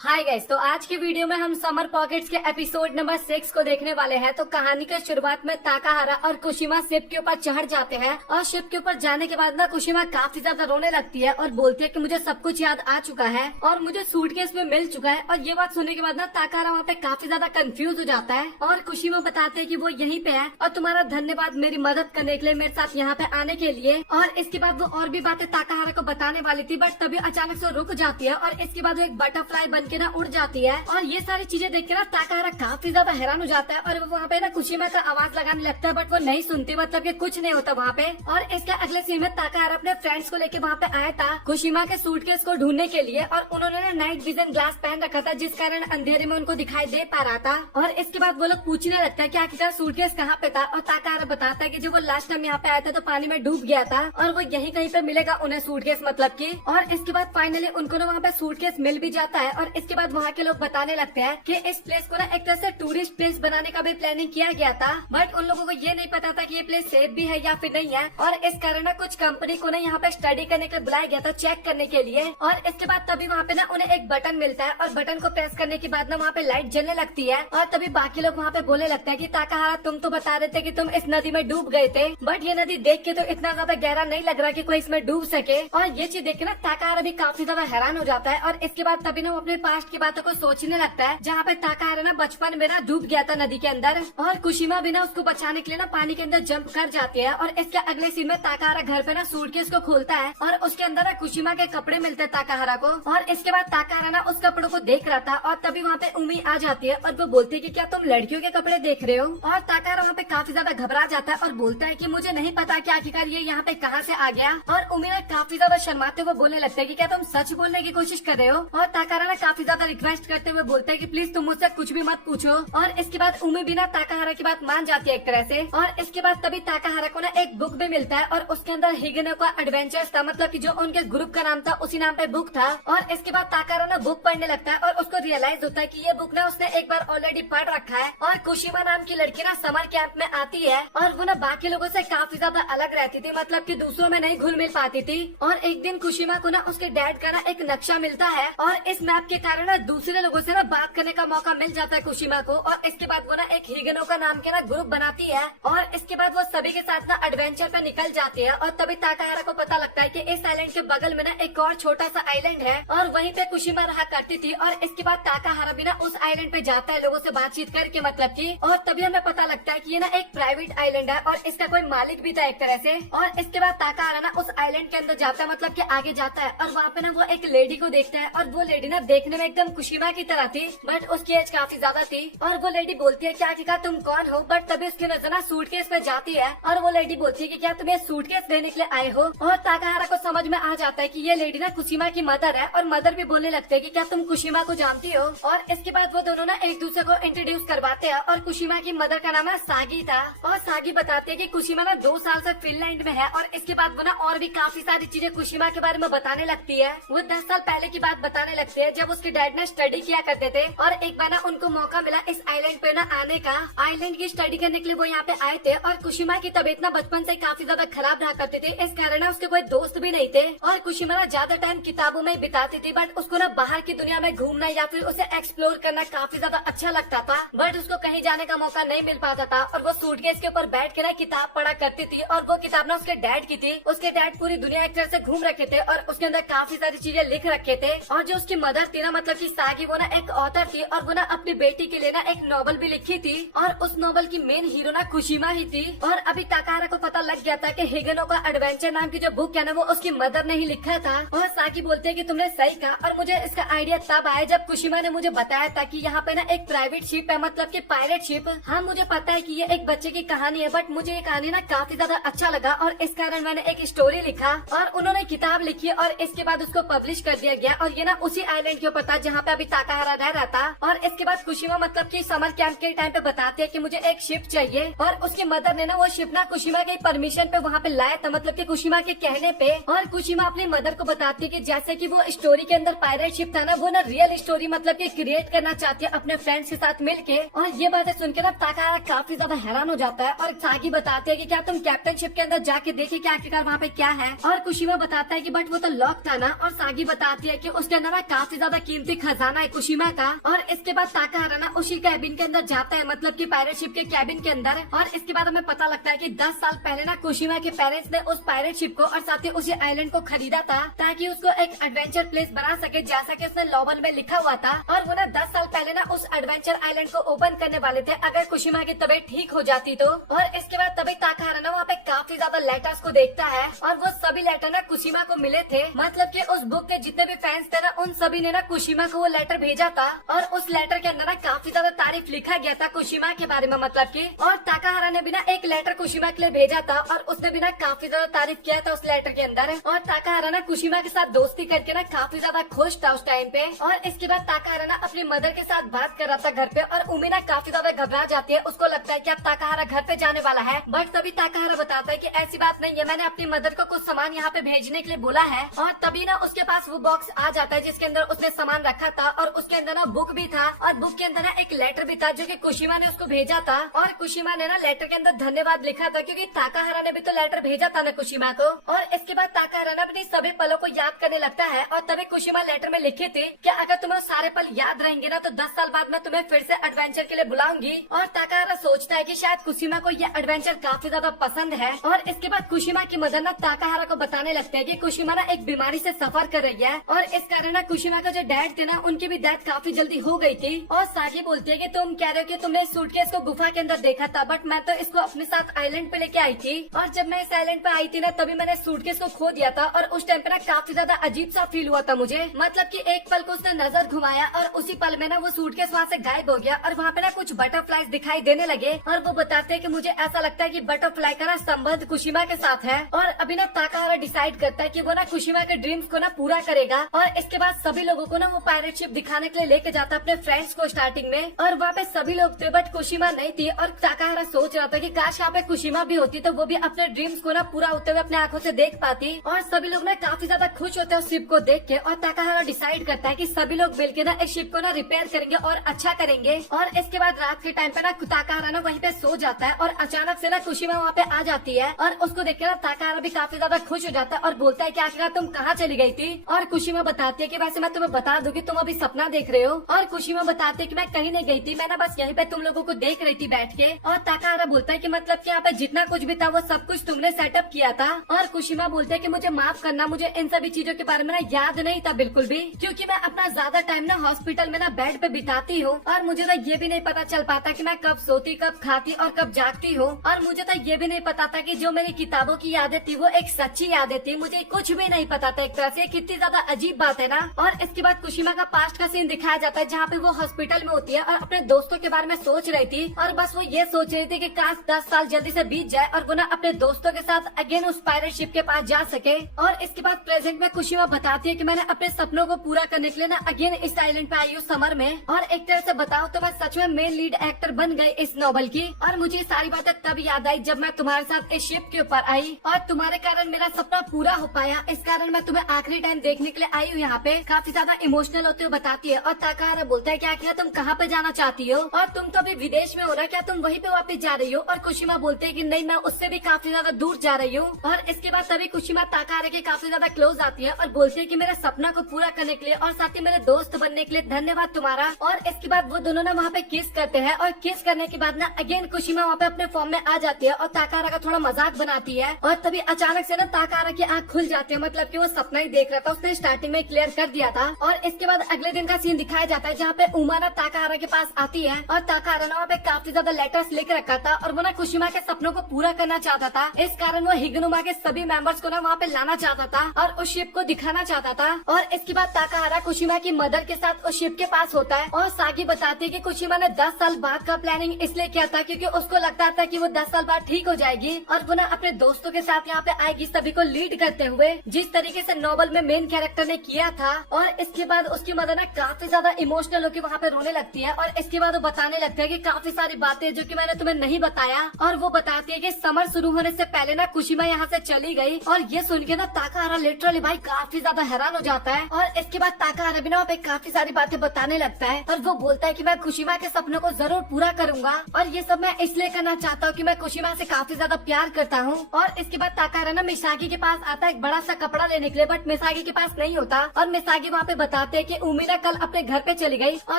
Hi guys, तो आज की वीडियो में हम समर पॉकेट्स के एपिसोड नंबर 6 को देखने वाले हैं। तो कहानी के शुरुआत में ताकाहारा और कुशिमा शिप के ऊपर चढ़ जाते हैं और शिप के ऊपर जाने के बाद ना कुशिमा काफी ज्यादा रोने लगती है और बोलती है कि मुझे सब कुछ याद आ चुका है और मुझे सूटकेस में मिल चुका है। और ये बात सुनने के बाद ना ताकाहारा वहाँ पे काफी ज्यादा कंफ्यूज हो जाता है और कुशिमा बताते है कि वो यहीं पे है और तुम्हारा धन्यवाद मेरी मदद करने के लिए, मेरे साथ यहाँ पे आने के लिए। और इसके बाद वो और भी बातें ताकाहारा को बताने वाली थी, बट तभी अचानक से रुक जाती है और इसके बाद वो एक बटरफ्लाई बन के ना उड़ जाती है। और ये सारी चीजें देख के ना ताकाहारा काफी ज्यादा हैरान हो जाता है और वो वहाँ पे ना कुशिमा का आवाज लगाने लगता है, बट वो नहीं सुनती, मतलब कि कुछ नहीं होता वहाँ पे। और इसके अगले सीन में ताकाहारा अपने फ्रेंड्स को लेके वहाँ पे आया था कुशिमा के सूटकेस को ढूंढने के लिए और उन्होंने ना नाइट विजन ग्लास पहन रखा था, जिस कारण अंधेरे में उनको दिखाई दे पा रहा था। और इसके बाद वो लोग पूछने लगता है कि आखिरकार सूटकेस कहाँ पे था और ताकाहारा बताता है कि जब वो लास्ट टाइम यहाँ पे आया था तो पानी में डूब गया था और वो यहीं कहीं पे मिलेगा उन्हें सूटकेस, मतलब की। और इसके बाद फाइनली उनको ना वहाँ पे सूटकेस मिल भी जाता है और इसके बाद वहाँ के लोग बताने लगते हैं कि इस प्लेस को ना एक तरह से टूरिस्ट प्लेस बनाने का भी प्लानिंग किया गया था, बट उन लोगों को ये नहीं पता था कि ये प्लेस सेफ भी है या फिर नहीं है। और इस कारण ना कुछ कंपनी को ना यहाँ पे स्टडी करने के लिए बुलाया गया था, चेक करने के लिए। और इसके बाद तभी वहाँ पे ना उन्हें एक बटन मिलता है और बटन को प्रेस करने के बाद ना वहाँ पे लाइट जलने लगती है और तभी बाकी लोग वहाँ पे बोलने लगते हैं कि ताकाहारा तुम तो बता रहे थे कि तुम इस नदी में डूब गए थे, बट ये नदी देख के तो इतना ज्यादा गहरा नहीं लग रहा कि कोई इसमें डूब सके। और ये चीज देख के ना ताकाहारा भी काफी ज्यादा हैरान हो जाता है और इसके बाद तभी ना वो अपने पास्ट की बातों को सोचने लगता है, जहाँ पे ताकाहारा ना बचपन में ना डूब गया था नदी के अंदर और कुशिमा भी ना उसको बचाने के लिए ना पानी के अंदर जंप कर जाती है। और इसके अगले सीन में ताकाहारा घर पे ना सूटकेस को खोलता है और उसके अंदर ना कुशिमा के कपड़े मिलते हैं ताकाहारा को। और इसके बाद ताकाहारा ना उस कपड़ों को देख रहा था और तभी वहाँ पे उमी आ जाती है और वो बोलती है कि क्या तुम लड़कियों के कपड़े देख रहे हो। और ताकाहारा वहाँ पे काफी ज्यादा घबरा जाता है और बोलता है कि मुझे नहीं पता कि आखिरकार ये यहाँ पे कहाँ से आ गया। और उमी ना काफी ज्यादा शर्माते हुए बोलने लगता है कि क्या तुम सच बोलने की कोशिश कर रहे हो। और ताकाहारा ना काफी ज्यादा रिक्वेस्ट करते हुए बोलता है कि प्लीज तुम मुझसे कुछ भी मत पूछो। और इसके बाद उमी भी ना ताकाहारा की बात मान जाती है एक तरह से। और इसके बाद तभी ताकाहारा को ना एक बुक भी मिलता है और उसके अंदर हिगनो का एडवेंचर्स था, मतलब कि जो उनके ग्रुप का नाम था उसी नाम पे बुक था। और इसके बाद ताकाहारा ना बुक पढ़ने लगता है और उसको रियलाइज होता है कि ये बुक ना उसने एक बार ऑलरेडी पढ़ रखा है। और कुशिमा नाम की लड़की ना समर कैंप में आती है और वो ना बाकी लोगों से काफी ज्यादा अलग रहती थी, मतलब कि दूसरों में नहीं घुल मिल पाती थी। और एक दिन कुशिमा को ना उसके डैड का ना एक नक्शा मिलता है और इस मैप के कारण ना दूसरे लोगों से ना बात करने का मौका मिल जाता है कुशिमा को। और इसके बाद वो ना एक हिगनो का नाम के ना ग्रुप बनाती है और इसके बाद वो सभी के साथ ना एडवेंचर पे निकल जाती है। और तभी ताकाहारा को पता लगता है कि इस आइलैंड के बगल में ना एक और छोटा सा आइलैंड है और वहीं पे कुशिमा रहा करती थी। और इसके बाद ताकाहारा भी ना उस आइलैंड पे जाता है लोगों से बातचीत करके, मतलब की। और तभी हमें पता लगता है कि ये ना एक प्राइवेट आइलैंड है और इसका कोई मालिक भी था एक तरह से। और इसके बाद ताकाहारा ना उस आइलैंड के अंदर जाता है, मतलब कि आगे जाता है और वहाँ पे ना वो एक लेडी को देखता है और वो लेडी ना देखने में एकदम कुशिमा की तरह थी, बट उसकी एज काफी ज्यादा थी। और वो लेडी बोलती है कि आखिरकार तुम कौन हो, बट तभी उसकी नजर ना सूटकेस पे जाती है और वो लेडी बोलती है कि क्या तुम्हें सूटकेस देने के लिए आए हो। और ताकाहारा को समझ में आ जाता है कि ये लेडी ना कुशिमा की मदर है और मदर भी बोलने लगते हैं कि क्या तुम कुशिमा को जानती हो। और इसके बाद वो दोनों ना एक दूसरे को इंट्रोड्यूस करवाते हैं और कुशिमा की मदर का नाम है सागी था। और सागी बताती है कि कुशिमा ना 2 साल से फिनलैंड में है। और इसके बाद वो ना और भी काफी सारी चीजें कुशिमा के बारे में बताने लगती है। वो 10 साल पहले की बात बताने लगते हैं जब उसके डैड ने स्टडी किया करते थे और एक बार ना उनको मौका मिला इस आइलैंड पे ना आने का। आइलैंड की स्टडी करने के लिए वो यहाँ पे आए थे और कुशिमा की तबीयत ना बचपन से काफी ज्यादा खराब रहा करती थी, इस कारण ना उसके कोई दोस्त भी नहीं थे। और कुशिमा ना ज्यादा टाइम किताबों में बिताती थी, बट उसको ना बाहर की दुनिया में घूमना या फिर उसे एक्सप्लोर करना काफी ज्यादा अच्छा लगता था, बट उसको कहीं जाने का मौका नहीं मिल पाता था। और वो सूटकेस के ऊपर बैठ के ना किताब पढ़ा करती थी और वो किताब ना उसके डैड की थी। उसके डैड पूरी दुनिया एक तरह से घूम रखे थे और उसके अंदर काफी सारी चीजें लिख रखे थे। और जो उसकी मदर थी ना, मतलब की सागी, वो ना एक ऑथर थी और वो ना अपनी बेटी के लिए ना एक नॉवल भी लिखी थी और उस नॉवल की मेन हीरो ना कुशिमा ही थी। और अभी ताकाहारा को पता लग गया था कि हिगनो का एडवेंचर नाम की जो बुक है ना वो उसकी मदर ने ही लिखा था। और सागी बोलते हैं कि तुमने सही कहा और मुझे इसका आइडिया तब आया जब कुशिमा ने मुझे बताया था कि यहाँ पे ना एक प्राइवेट शिप है, मतलब कि पायरेट शिप। हाँ, मुझे पता है कि ये एक बच्चे की कहानी है, बट मुझे ये कहानी ना काफी ज्यादा अच्छा लगा और इस कारण मैंने एक स्टोरी लिखा और उन्होंने किताब लिखी और इसके बाद उसको पब्लिश कर दिया गया। और ये ना उसी आइलैंड के ऊपर था जहाँ पे अभी ताकाहारा रह रहा था। और इसके बाद कुशिमा मतलब कि समर कैंप के टाइम पे बताती है कि मुझे एक शिप चाहिए और उसकी मदर ने ना वो शिप ना कुशिमा के परमिशन पे वहाँ पे लाया था, मतलब कि कुशिमा के कहने पे। और कुशिमा अपनी मदर को बताती है कि जैसे कि वो स्टोरी के अंदर पायरेट शिप था ना, वो ना रियल स्टोरी मतलब कि क्रिएट करना चाहती है अपने फ्रेंड्स के साथ मिलके। और ये बातें सुन के ना ताकाहारा काफी ज्यादा हैरान हो जाता है और सागी बताते हैं कि क्या तुम कैप्टन शिप के अंदर जाके देखे क्या आखिरकार वहाँ पे क्या है। और कुशिमा बताता है कि बट वो तो लॉक था ना। और सागी बताती है कि उसके अंदर ना काफी ज्यादा कीमती खजाना है कुशिमा का। और इसके बाद ताकाहारा ना उसी कैबिन के अंदर जाता है, मतलब कि पायरेट शिप के कैबिन के अंदर। और इसके बाद हमें पता लगता है कि 10 साल पहले ना कुशिमा के पेरेंट्स ने उस पायरेट शिप को और साथ ही उसी आइलैंड को खरीदा था ताकि उसको एक एडवेंचर प्लेस बना सके, जैसा कि उसने नॉवल में लिखा हुआ था। और वो ना 10 साल पहले ना उस एडवेंचर आइलैंड को ओपन करने वाले थे अगर कुशिमा की तबीयत ठीक हो जाती तो। और इसके बाद तभी ताकाहारा ना वहाँ पे काफी ज्यादा लेटर्स को देखता है और वो सभी लेटर ना कुशिमा को मिले थे, मतलब कि उस बुक के जितने भी फैंस थे ना उन सभी ने ना कुशिमा को वो लेटर भेजा था। और उस लेटर के अंदर ना काफी ज्यादा तारीफ लिखा गया था कुशिमा के बारे में, मतलब कि। और ताकाहारा ने भी ना एक लेटर कुशिमा के लिए भेजा था और उसने भी ना काफी ज्यादा तारीफ किया था उस लेटर के अंदर। और ताकाहारा ना कुशिमा के साथ दोस्ती करके ना काफी ज्यादा खुश था उस टाइम पे। और इसके बाद ताकाहारा ना अपनी मदर के साथ बात कर रहा था घर पे और उमी ना काफी ज्यादा घबरा जाती है। उसको लगता है कि अब ताकाहारा घर पे जाने वाला है, बट तभी ताकाहारा बताता है कि ऐसी बात नहीं है, मैंने अपनी मदर को कुछ सामान यहाँ पे भेजने के लिए बोला है। और तभी ना उसके पास वो बॉक्स आ जाता है जिसके अंदर उसने सामान रखा था और उसके अंदर ना बुक भी था और बुक के अंदर ना एक लेटर भी था जो कि कुशिमा ने उसको भेजा था। और कुशिमा ने ना लेटर के अंदर धन्यवाद लिखा था क्योंकि ताकाहारा ने भी तो लेटर भेजा था ना कुशिमा को। और इसके बाद ताकाहारा ना अपनी सभी पलों को याद करने लगता है और तभी कुशिमा लेटर में लिखे थे कि अगर तुम्हें सारे पल याद रहेंगे ना तो 10 साल बाद मैं तुम्हें फिर से एडवेंचर के लिए बुलाऊंगी। और ताकाहारा सोचता है कि शायद कुशिमा को ये एडवेंचर काफी ज्यादा पसंद है। और इसके बाद कुशिमा की मदर ना ताकाहारा को बताने लगते हैं कि कुशिमा ना एक बीमारी से सफर कर रही है और इस कारण ना कुशिमा का जो डैड थे ना उनकी भी डेथ काफी जल्दी हो गई थी। और सागी बोलती है कि तुम कह रहे हो कि तुमने सूटकेस को गुफा के अंदर देखा था, बट मैं तो इसको अपने साथ आइलैंड पे लेके आई थी। और जब मैं इस आइलैंड पे आई थी ना तभी मैंने सूटकेस को खो दिया था और उस टाइम पे ना काफी ज्यादा अजीब सा फील हुआ था मुझे, मतलब कि एक पल को उसने नजर घुमाया और उसी पल में ना वो सूटकेस वहाँ से गायब हो गया और वहाँ पे ना कुछ बटरफ्लाईज दिखाई देने लगे। और वो बताते हैं कि मुझे ऐसा लगता है कि बटरफ्लाई का ना संबंध कुशिमा के साथ है। और अभी ना ताकाहारा डिसाइड करता है कि वो ना कुशिमा के ड्रीम्स को ना पूरा करेगा। और इसके बाद सभी लोगों को ना वो पायरेट शिप दिखाने के लिए लेके जाता अपने फ्रेंड्स को स्टार्टिंग में। और वहाँ पे सभी लोग थे बट कुशिमा नहीं थी। और ताकाहारा सोच रहा था कि काश यहाँ पे कुशिमा भी होती तो वो भी अपने ड्रीम्स को ना पूरा होते हुए अपने आंखों से देख पाती। और सभी लोग ना काफी ज्यादा खुश होते हैं उस शिप को देख के। और ताकाहारा डिसाइड करता है कि सभी लोग मिलकर ना इस शिप को ना रिपेयर करेंगे और अच्छा करेंगे। और इसके बाद रात के टाइम पे ना ताकाहारा ना वहीं पे सो जाता है और अचानक से ना कुशिमा वहाँ पे आ जाती है और उसको देख के ना ताकाहारा भी काफी ज्यादा खुश हो जाता है और बोलता है कि आखिर तुम कहाँ चली गई थी। और कुशिमा बताती है कि वैसे मैं तुम्हें बता दूं कि तुम अभी सपना देख रहे हो। और कुशिमा बताती है कि मैं कहीं नहीं गई थी, मैं ना बस यहीं पे तुम लोगों को देख रही थी बैठ के। और ताकाहारा बोलता है कि मतलब कि यहाँ पे जितना कुछ भी था वो सब कुछ तुमने सेटअप किया था। और कुशिमा बोलते है कि मुझे माफ करना, मुझे इन सभी चीजों के बारे में ना याद नहीं था बिल्कुल भी, क्योंकि मैं अपना ज्यादा टाइम ना हॉस्पिटल में ना बेड पे बिताती हूँ और मुझे ना ये भी नहीं पता चल पाता कि मैं कब सोती, कब खाती और कब जागती हूँ। और मुझे तो ये भी नहीं पता था कि जो मेरी किताबों की यादें थी वो एक सच्ची यादें थी, मुझे कुछ भी नहीं पता था। एक तरह से कितनी ज्यादा अजीब बात है ना। और इसके बाद कुशिमा का पास्ट का सीन दिखाया जाता है जहाँ पे वो हॉस्पिटल में होती है और अपने दोस्तों के बारे में सोच रही थी और बस वो ये सोच रही थी कि काश 10 साल जल्दी से बीत जाए और वो ना अपने दोस्तों के साथ अगेन उस पायरेट शिप के पास जा सके। और इसके बाद प्रेजेंट में कुशिमा बताती है कि मैंने अपने सपनों को पूरा करने के लिए ना अगेन इस आइलैंड पे आई हूँ समर में। और एक तरह से बताओ तो मैं सच में मेन लीड एक्टर बन गई इस नॉवल की। और मुझे सारी बातें तब याद आई जब मैं तुम्हारे साथ इस शिप के ऊपर आई और तुम्हारे कारण मेरा सपना पूरा हो पाया। इस कारण मैं तुम्हें आखिरी टाइम देखने के लिए आई हूँ यहाँ पे। काफी ज्यादा इमोशनल होते हुए बताती है। और ताकाहारा बोलता है कि आखिर तुम कहाँ पे जाना चाहती हो और तुम तो अभी विदेश में हो रहा, क्या तुम वहीं पे वापस जा रही हो। और कुशिमा बोलते है कि नहीं, मैं उससे भी काफी ज्यादा दूर जा रही हूँ। और इसके बाद तभी कुशिमा ताकाहारा के काफी ज्यादा क्लोज आती है और बोलती है कि मेरे सपना को पूरा करने के लिए और साथ ही मेरे दोस्त बनने के लिए धन्यवाद तुम्हारा। और इसके बाद वो दोनों ना वहाँ पे किस करते हैं और किस करने के बाद ना अगेन कुशिमा वहाँ पे अपने फॉर्म में आ जाती है और ताकाहारा का थोड़ा मजाक बनाती है। और तभी अचानक से ना ताकाहारा की आँख खुल जाती है, मतलब कि वो सपना ही देख रहा था, उसने स्टार्टिंग में क्लियर कर दिया था। और इसके बाद अगले दिन का सीन दिखाया जाता है जहाँ पे उमा ना ताकाहारा के पास आती है और ताकाहारा ना वहाँ पे काफी ज्यादा लेटर्स लिख रखा था और वो ना कुशिमा के सपनों को पूरा करना चाहता था। इस कारण वो हिगनुमा के सभी मेंबर्स को ना वहाँ पे लाना चाहता था और उस शिप को दिखाना चाहता था। और इसके बाद ताकाहारा कुशिमा की मदर के साथ उस शिप के पास होता है और सागी बताती है कि कुशिमा ने 10 साल बाद का प्लानिंग इसलिए किया था क्योंकि उसको लगता था कि वो 10 साल बाद ठीक हो जाएगी और वो ना अपने दोस्तों के साथ यहाँ पे आएगी सभी को लीड करते हुए, जिस तरीके से नॉवल में मेन कैरेक्टर ने किया था। और इसके बाद उसकी मदर ना काफी ज्यादा इमोशनल होकर वहाँ पे रोने लगती है और इसके बाद वो बताने लगती है कि काफी सारी बातें जो कि मैंने तुम्हें नहीं बताया। और वो बताती है कि समर शुरू होने से पहले ना कुशिमा यहाँ से चली गई। और ये सुन के ना ताकाहारा लिटरली भाई काफी ज्यादा हैरान हो जाता है। और इसके बाद ताकाहारा भी ना वहाँ पे काफी सारी बातें बताने लगता है और वो बोलता है कि मैं कुशिमा के सपनों को जरूर पूरा करूंगा और ये सब मैं इसलिए करना चाहता हूँ कि मैं कुशिमा से काफी ज्यादा प्यार करता हूँ। और इसके बाद ताकाहारा ना मिसागी के पास आता है एक बड़ा सा कपड़ा लेने के लिए, बट मिसागी के पास नहीं होता और मिसागी वहाँ पे बता बताते हैं कि उमिना कल अपने घर पे चली गई और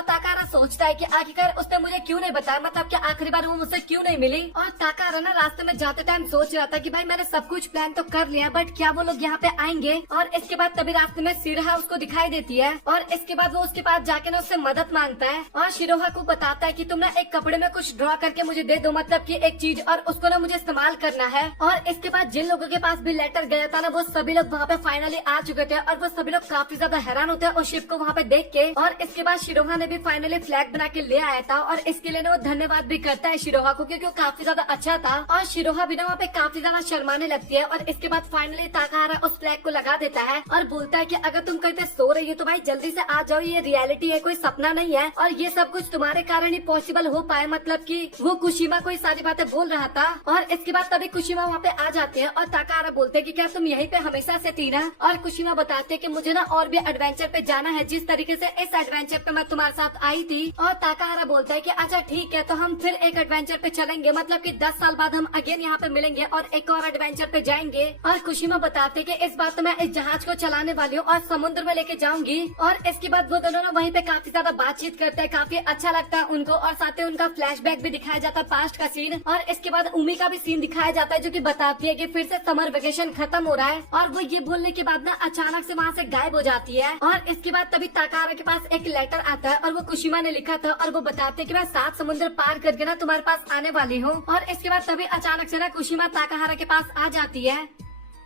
ताकारा सोचता है कि आखिरकार उसने मुझे क्यों नहीं बताया, मतलब कि आखिरी बार वो मुझसे क्यों नहीं मिली। और ताकारा ना रास्ते में जाते टाइम सोच रहा था कि भाई मैंने सब कुछ प्लान तो कर लिया, बट क्या वो लोग यहाँ पे आएंगे। और इसके बाद तभी रास्ते में शिरोहा उसको दिखाई देती है और इसके बाद वो उसके पास जाके ना उससे मदद मांगता है और शिरोहा को बताता है कि तुम ना एक कपड़े में कुछ ड्रॉ करके मुझे दे दो, मतलब कि एक चीज, और उसको ना मुझे इस्तेमाल करना है। और इसके बाद जिन लोगों के पास भी लेटर गया था ना वो सभी लोग वहाँ पे फाइनली आ चुके थे और वो सभी लोग काफी ज्यादा हैरान होते हैं उस शिप को वहाँ पे देख के। और इसके बाद शिरोहा ने भी फाइनली फ्लैग बना के ले आया था और इसके लिए ना वो धन्यवाद भी करता है शिरोहा को, क्योंकि वो काफी ज्यादा अच्छा था। और शिरोहा भी ना वहाँ पे काफी ज्यादा शर्माने लगती है और इसके बाद फाइनली ताकाहारा उस फ्लैग को लगा देता है और बोलता है कि अगर तुम कहीं पे सो रही हो तो भाई जल्दी से आ जाओ, ये रियलिटी है, कोई सपना नहीं है और ये सब कुछ तुम्हारे कारण ही पॉसिबल हो पाए। मतलब कि वो कुशिमा को सारी बातें बोल रहा था। और इसके बाद तभी कुशिमा वहाँ पे आ जाते हैं और ताकाहारा बोलते हैं कि क्या तुम यहीं पे हमेशा से थी ना। और कुशिमा बताते हैं कि मुझे ना और भी एडवेंचर पे जाना है, जिस तरीके से इस एडवेंचर पे मैं तुम्हारे साथ आई थी। और ताकाहारा बोलता है कि अच्छा ठीक है, तो हम फिर एक एडवेंचर पे चलेंगे, मतलब कि 10 साल बाद हम अगेन यहाँ पे मिलेंगे और एक और एडवेंचर पे जाएंगे। और कुशिमा बताते कि इस बार तो मैं इस जहाज को चलाने वाली हूँ और समुद्र में लेके जाऊंगी। और इसके बाद वो दोनों ना वहीं पे काफी ज्यादा बातचीत करते हैं, काफी अच्छा लगता है उनको और साथ ही उनका फ्लैशबैक भी दिखाया जाता है, पास्ट का सीन। और इसके बाद उमी का भी सीन दिखाया जाता है जो कि बताती है कि फिर से समर वेकेशन खत्म हो रहा है। और वो ये बोलने के बाद ना अचानक से वहाँ से गायब हो जाती है। और इसके बाद तभी ताकाहारा के पास एक लेटर आता है और वो कुशिमा ने लिखा था और वो बताते कि मैं 7 समुद्र पार करके ना तुम्हारे पास आने वाली हूँ। और इसके बाद तभी अचानक से ना कुशिमा ताकाहारा के पास आ जाती है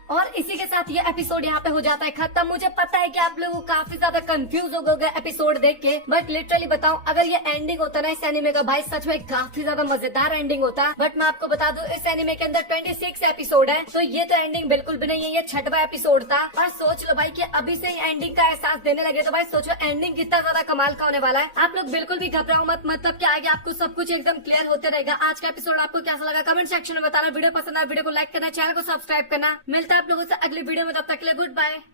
और इसी के साथ ये एपिसोड यहाँ पे हो जाता है खत्म। मुझे पता है कि आप लोग काफी ज्यादा कंफ्यूज हो गए एपिसोड देख के, बट लिटरली बताऊं अगर ये एंडिंग होता ना इस एनिमे का, भाई सच में काफी ज्यादा मजेदार एंडिंग होता। बट मैं आपको बता दूं इस एनिमे के अंदर 26 एपिसोड है, तो ये तो एंडिंग बिल्कुल भी नहीं है, ये 6वां एपिसोड था। और सोच लो भाई कि अभी से ही एंडिंग का एहसास देने लगे, तो भाई सोचो एंडिंग कितना ज्यादा कमाल का होने वाला है। आप लोग बिल्कुल भी घबराओ मत, मतलब कि आगे आपको सब कुछ एकदम क्लियर होते रहेगा। आज का एपिसोड आपको कैसा लगा कमेंट सेक्शन में बताना, वीडियो पसंद आए वीडियो को लाइक करना, चैनल को सब्सक्राइब करना। मिलता है आप लोगों से अगली वीडियो में, तब तक के लिए गुड बाय।